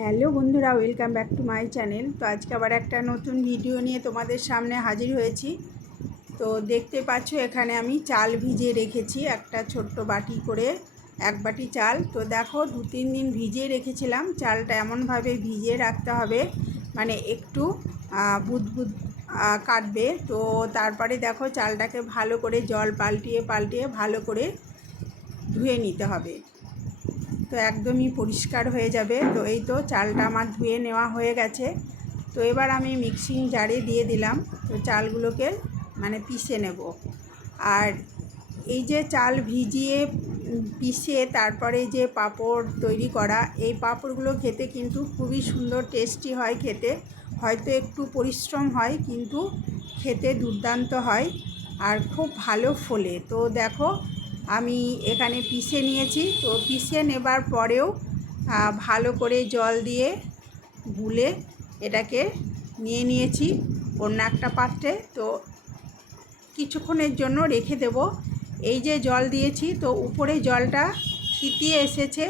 Hello বন্ধুরা, welcome back to my channel. তো আজকে আবার একটা নতুন ভিডিও নিয়ে তোমাদের সামনে হাজির হয়েছি। তো দেখতে পাচ্ছ এখানে আমি চাল ভিজিয়ে রেখেছি, একটা ছোট্ট বাটি করে 1 বাটি চাল। তো দেখো 2-3 দিন ভিজিয়ে রেখেছিলাম। চালটা এমনভাবে ভিজিয়ে রাখতে হবে মানে একটু বুদবুদ কাটবে। তো তারপরে দেখো চালটাকে ভালো করে জল পাল্টিয়ে পাল্টিয়ে ভালো করে ধুয়ে নিতে হবে। তো একদমই পরিষ্কার হয়ে যাবে। তো এই তো চালটা আমার ধুয়ে নেওয়া হয়ে গেছে। তো এবার আমি মিক্সিং জারে দিয়ে দিলাম। তো চালগুলোকে পিষে নেব। আর এই যে চাল ভিজিয়ে পিষে তারপরে যে পাঁপড় তৈরি করা, এই পাঁপড়গুলো খেতে কিন্তু খুবই সুন্দর টেস্টি হয় খেতে। হয়তো একটু পরিশ্রম হয় কিন্তু খেতে দুর্দান্ত হয় আর খুব ভালো ফোলে। তো দেখো আমি এখানে পিষে নিয়েছি। তো পিষে নেবার পরেও ভালো করে জল দিয়ে গুলে এটাকে নিয়ে নিয়েছি অন্য একটা পাত্রে। তো কিছুক্ষণের জন্য রেখে দেব। এই যে জল দিয়েছি, তো উপরে জলটা থিতিয়ে এসেছে।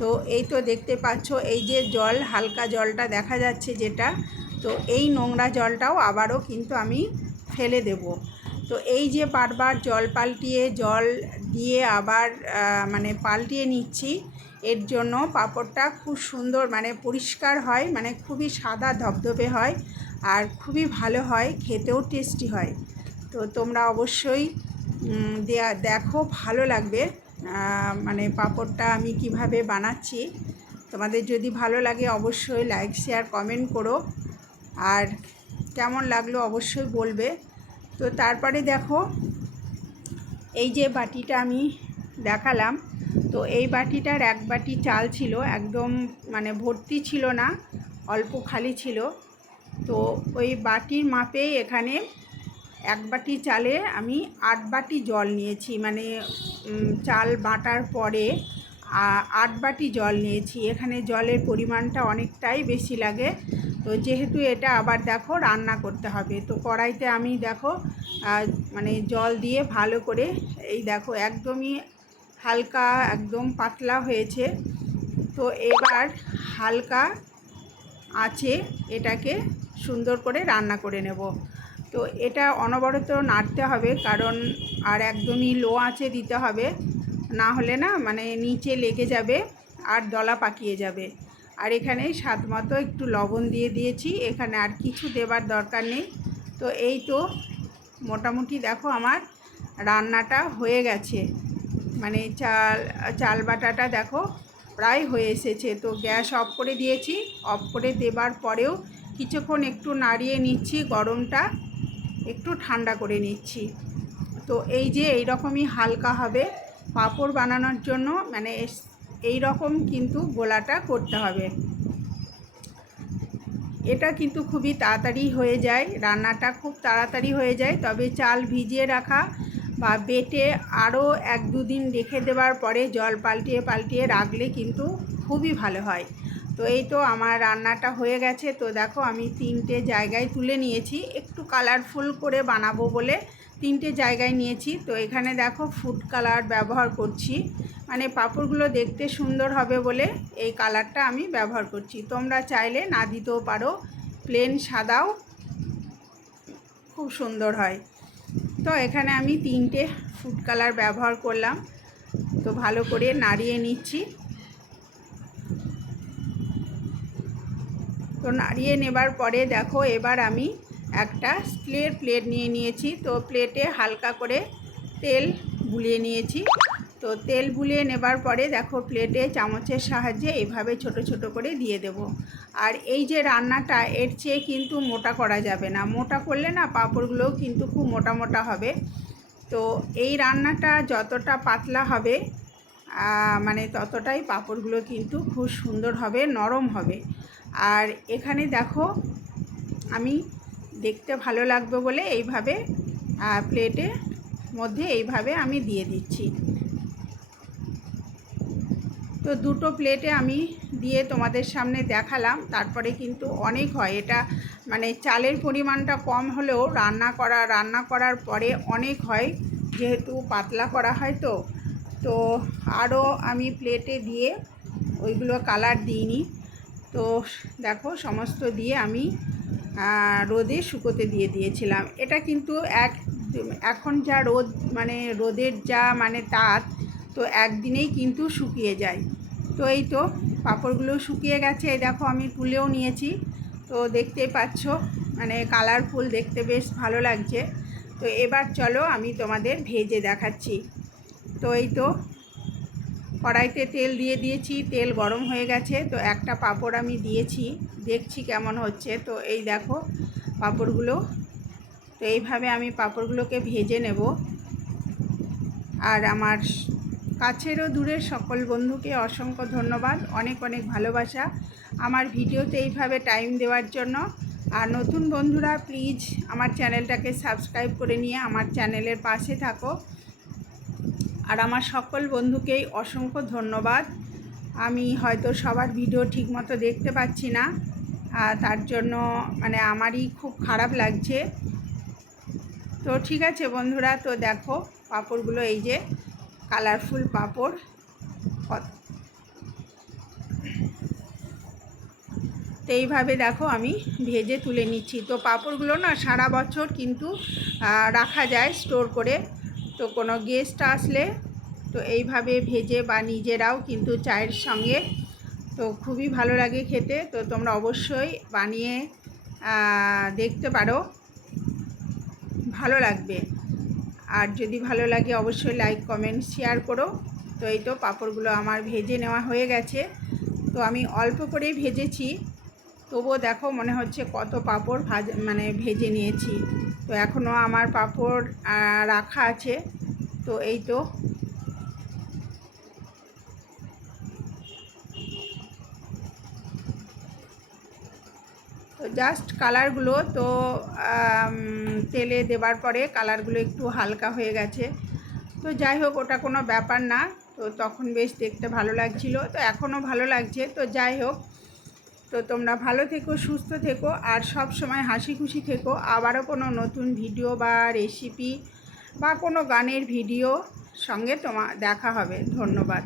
তো এই তো দেখতে পাচ্ছ, এই যে জল, হালকা জলটা দেখা যাচ্ছে যেটা, তো এই নোংরা জলটাও আবারও কিন্তু আমি ফেলে দেব। তো এই যে বারবার জল পাল্টিয়ে জল দিয়ে আবার পাল্টিয়ে নিচ্ছি, এর জন্য পাঁপড়টা খুব সুন্দর পরিষ্কার হয়, খুবই সাদা ধবধবে হয় আর খুবই ভালো হয়, খেতেও টেস্টি হয়। তো তোমরা অবশ্যই দেখো, ভালো লাগবে পাঁপড়টা আমি কিভাবে বানাচ্ছি। তোমাদের যদি ভালো লাগে অবশ্যই লাইক শেয়ার কমেন্ট করো, আর কেমন লাগলো অবশ্যই বলবে। তো তারপরে দেখো এই যে বাটিটা আমি দেখালাম, তো এই বাটিটার 1 বাটি চাল ছিল, একদম ভর্তি ছিল না, অল্প খালি ছিল। তো ওই বাটির মাপেই এখানে 1 বাটি চালে আমি 8 বাটি জল নিয়েছি, চাল বাটার পরে 8 বাটি জল নিয়েছি। এখানে জলের পরিমাণটা অনেকটাই বেশি লাগে। তো যেহেতু এটা আবার দেখো রান্না করতে হবে, তো কড়াইতে আমি দেখো জল দিয়ে ভালো করে, এই দেখো একদমই হালকা, একদম পাতলা হয়েছে। তো এবার হালকা আঁচে এটাকে সুন্দর করে রান্না করে নেব। তো এটা অনবরত নাড়তে হবে, কারণ আর একদমই লো আঁচে দিতে হবে, না হলে না নিচে লেগে যাবে আর দলা পাকিয়ে যাবে। আর এখানে স্বাদ মতো একটু লবণ দিয়ে দিয়েছি, এখানে আর কিছু দেবার দরকার নেই। তো এই তো মোটামুটি দেখো আমার রান্নাটা হয়ে গেছে, চাল বাটাটা দেখো প্রায় হয়ে এসেছে। তো গ্যাস অফ করে দিয়েছি। অফ করে দেবার পরেও কিছুক্ষণ একটু নাড়িয়ে নিচ্ছি, গরমটা একটু ঠান্ডা করে নিচ্ছি। তো এই যে এই রকমই হালকা হবে পাঁপড় বানানোর জন্য, এই রকম কিন্তু গোলাটা করতে হবে। এটা কিন্তু খুবই তাড়াতাড়ি হয়ে যায়, রান্নাটা খুব তাড়াতাড়ি হয়ে যায়। তবে চাল ভিজিয়ে রাখা বা বেটে আরও 1-2 দিন রেখে দেওয়ার পরে জল পাল্টিয়ে পাল্টিয়ে রাখলে কিন্তু খুবই ভালো হয়। তো এই তো আমার রান্নাটা হয়ে গেছে। তো দেখো আমি 3টে জায়গায় তুলে নিয়েছি, একটু কালারফুল করে বানাবো বলে 3টে জায়গায় নিয়েছি। তো এখানে দেখো ফুড কালার ব্যবহার করছি, পাঁপড়গুলো দেখতে সুন্দর হবে বলে এই কালারটা আমি ব্যবহার করছি। তোমরা চাইলে না দিতেও পারো, প্লেন সাদাও খুব সুন্দর হয়। তো এখানে আমি 3টে ফুড কালার ব্যবহার করলাম। তো ভালো করে নাড়িয়ে নিচ্ছি। তো নাড়িয়ে নেবার পরে দেখো এবার আমি একটা স্টিলের প্লেট নিয়ে নিয়েছি। তো প্লেটে হালকা করে তেল বুলিয়ে নিয়েছি। তো তেল বুলিয়ে নেবার পরে দেখো প্লেটে চামচের সাহায্যে এইভাবে ছোট ছোট করে দিয়ে দেব। আর এই যে রান্নাটা, এর চেয়ে কিন্তু মোটা করা যাবে না, মোটা করলে না পাঁপড়গুলোও কিন্তু খুব মোটা মোটা হবে। তো এই রান্নাটা যতটা পাতলা হবে ততটাই পাঁপড়গুলো কিন্তু খুব সুন্দর হবে, নরম হবে। আর এখানে দেখো আমি দেখতে ভালো লাগবে বলে এইভাবে প্লেটের মধ্যে এইভাবে আমি দিয়ে দিচ্ছি। তো 2টো প্লেটে আমি দিয়ে তোমাদের সামনে দেখালাম। তারপরে কিন্তু অনেক হয় এটা, চালের পরিমাণটা কম হলেও রান্না করার পরে অনেক হয়, যেহেতু পাতলা করা হয়। তো আরও আমি প্লেটে দিয়ে ওইগুলো কালার দিইনি। তো দেখো সমস্ত দিয়ে আমি রোদে শুকোতে দিয়ে দিয়েছিলাম। এটা কিন্তু এখন যা রোদ, মানে রোদের যা মানে তাপ, তো একদিনেই কিন্তু শুকিয়ে যায়। তো এই তো পাঁপড়গুলো শুকিয়ে গেছে, এই দেখো আমি তুলেও নিয়েছি। তো দেখতেই পাচ্ছ মানে কালারফুল, দেখতে বেশ ভালো লাগছে। তো এবার চলো আমি তোমাদের ভেজে দেখাচ্ছি। তো এই তো কড়াইতে তেল দিয়ে দিয়েছি, তেল গরম হয়ে গেছে। তো একটা পাঁপড় আমি দিয়েছি, দেখছি কেমন হচ্ছে। তো এই দেখো পাঁপড়গুলো, তো এইভাবে আমি পাঁপড়গুলোকে ভেজে নেব। আর আমার কাছেরও দূরের সকল বন্ধুকে অসংখ্য ধন্যবাদ, অনেক অনেক ভালোবাসা আমার ভিডিওতে এইভাবে টাইম দেওয়ার জন্য। আর নতুন বন্ধুরা প্লিজ আমার চ্যানেলটাকে সাবস্ক্রাইব করে নিয়ে আমার চ্যানেলের পাশে থাকো। আর আমার সকল বন্ধুকেই অসংখ্য ধন্যবাদ। আমি হয়তো সবার ভিডিও ঠিকমতো দেখতে পাচ্ছি না, তার জন্য মানে আমারই খুব খারাপ লাগছে। তো ঠিক আছে বন্ধুরা, তো দেখো পাঁপড়গুলো এই যে কালারফুল পাঁপড়, তো এইভাবে দেখো আমি ভেজে তুলে নিচ্ছি। তো পাঁপড়গুলো না সারা বছর কিন্তু রাখা যায় স্টোর করে। তো কোনো গেস্ট আসলে তো এইভাবে ভেজে, বা নিজেরাও কিন্তু চায়ের সঙ্গে তো খুবই ভালো লাগে খেতে। তো তোমরা অবশ্যই বানিয়ে দেখতে পারো, ভালো লাগবে। আর যদি ভালো লাগে অবশ্যই লাইক কমেন্ট শেয়ার করো। তো এই তো পাঁপড়গুলো আমার ভেজে নেওয়া হয়ে গেছে। তো আমি অল্প করেই ভেজেছি, তবুও দেখো মনে হচ্ছে কত পাঁপড় ভেজে নিয়েছি। তো এখনও আমার পাঁপড় রাখা আছে। তো এই তো জাস্ট কালারগুলো তো তেলে দেবার পরে কালারগুলো একটু হালকা হয়ে গেছে। তো যাই হোক, ওটা কোনো ব্যাপার না। তো তখন বেশ দেখতে ভালো লাগছিল, তো এখনও ভালো লাগছে। তো যাই হোক, তো তোমরা ভালো থেকো, সুস্থ থেকো, আর সব সময় হাসি খুশি থেকো। আবারও কোনো নতুন ভিডিও বা রেসিপি বা কোনো গানের ভিডিও সঙ্গে দেখা হবে। ধন্যবাদ।